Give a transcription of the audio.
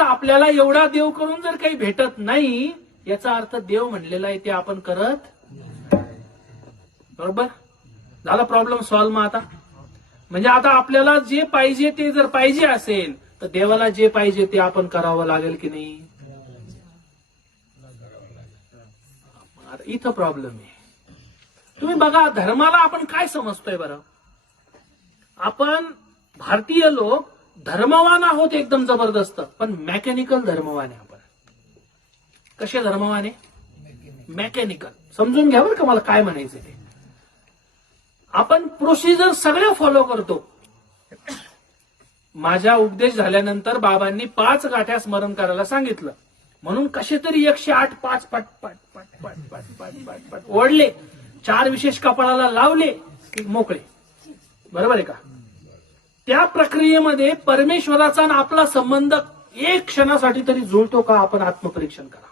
तर आपल्याला एवढा देव करून जर काही भेटत नाही याचा अर्थ देव म्हणलेला आहे ते आपण करत बरोबर? झाला प्रॉब्लेम सॉल्व्ह मग आता. म्हणजे आता आपल्याला जे पाहिजे ते जर पाहिजे असेल तर देवाला जे पाहिजे ते आपण करावं लागेल की नाही? इथं प्रॉब्लेम आहे. तुम्ही बघा धर्माला आपण काय समजतोय बरं? आपण भारतीय लोक धर्मवान आहोत एकदम जबरदस्त पण मेकॅनिकल धर्मवान आहे आपण. कसे धर्मवान आहे? मेकॅनिकल समजून घ्या बरं का मला काय म्हणायचं ते. आपण प्रोसिजर सगळ्या फॉलो करतो. माझ्या उपदेश झाल्यानंतर बाबांनी पाच गाठ्या स्मरण करायला सांगितलं. म्हणून कसे तरी एकशे आठ पाच पट पट पट पट पट पट पट पट ओढले. चार विशेष कपाळाला लावले की मोकळे. बरोबर आहे का? त्या प्रक्रियेमध्ये परमेश्वराचा आणि आपला संबंध एक क्षणासाठी तरी जुळतो का? आपण आत्मपरीक्षण करा.